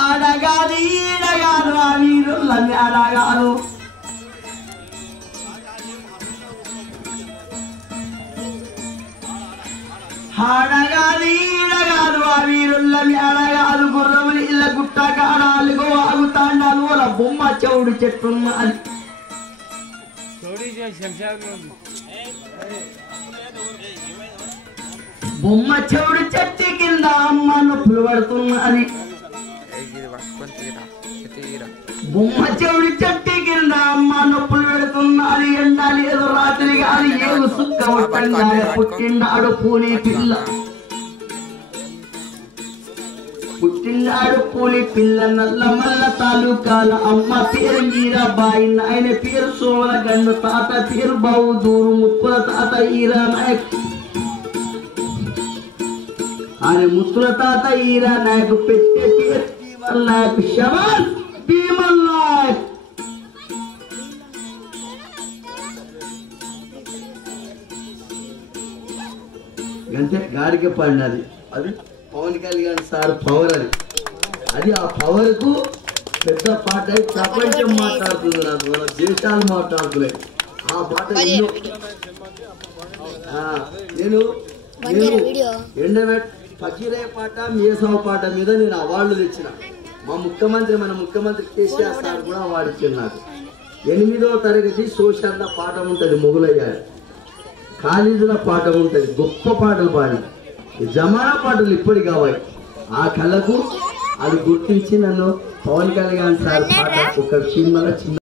ఆడగాదు ఈడగాదు రా వీరులని అడగాదు ఆడగాదు ఈడగాదు ఆ వీరులని అడగాదు గుర్రములు ఇళ్ళ గుట్ట కాడాలు ఆగుతాండాలు వాళ్ళ బొమ్మ చెవుడు చెట్టున్నది బొమ్మ చెవుడు చెట్టు కింద అమ్మ నొప్పులు పడుతున్నది బొమ్మ చెవుడు చెట్టు కింద అమ్మ నొప్పులు పెడుతున్నది ఎండాలి ఏదో రాత్రి గాలి ఏదో సుక్క పుట్టిండాడు పూని పిల్ల పుట్టిండాడు పూలి పిల్ల నల్ల మల్ల తాలూకాల అమ్మ పేరు ఈరాబాయి ఆయన పేరు సోమల గండు తాత పేరు బౌదూరు ముక్కుల తాత ఈరా నాయక్ అరే ముత్తుల తాత ఈరా నాయకు పెట్టే పేరు భీమల్ నాయక్ శబాన్ భీమల్ నాయక్ అంటే గాడికి పడినది అది పవన్ కళ్యాణ్ సార్ పవర్ అది ఆ పవర్ కు పెద్ద పాట ప్రపంచం మాట్లాడుతుంది నాకు మన దేశాలు మాట్లాడుతున్నాయి ఆ పాట నేను ఎండబెట్ ఫకీరయ్య పాట మీసావు పాట మీద నేను అవార్డులు తెచ్చిన మా మన ముఖ్యమంత్రి కేసీఆర్ సార్ కూడా అవార్డు ఇచ్చారు నాకు 8వ తరగతి సోషల్ పాఠం ఉంటుంది మొగులయ్య కాలేజీలో పాఠం ఉంటుంది గొప్ప పాటలు పాడి జమానా పాటలు ఇప్పటికి కావాలి ఆ కళకు అది గుర్తించి నన్ను పవన్ కళ్యాణ్ సార్ పాట ఒక సినిమాలో చిన్న